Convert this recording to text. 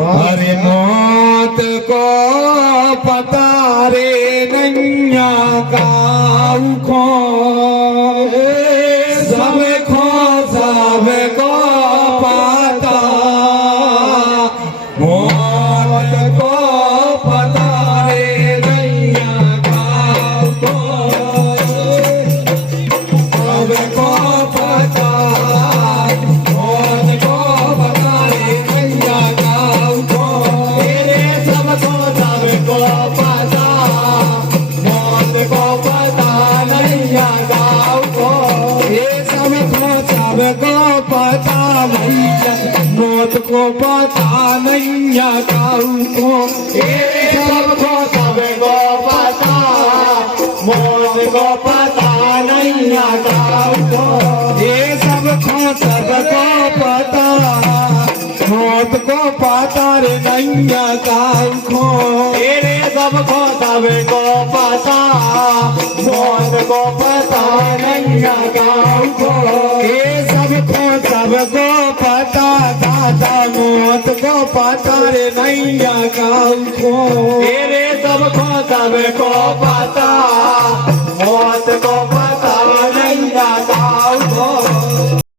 अरे मौत को पता रे नैया गाँव को सबको पता मौत को पता रे नैया गाँव को सबको पता मौत को पता रे नैया गाँव को तेरे सबको पता मौत को पता नैया गाँव को ये सबको पता नैया मौत को पता नैया गाँव को ये सबको पता मौत को पता नैया गाँव को ये सबको पता मौत को पता रे नैया गाँव को तेरे सबको पता मौत को पता नैया गाँव को ये सबको पता दादा मौत को पता रे नैया गाँव को तेरे सबको पता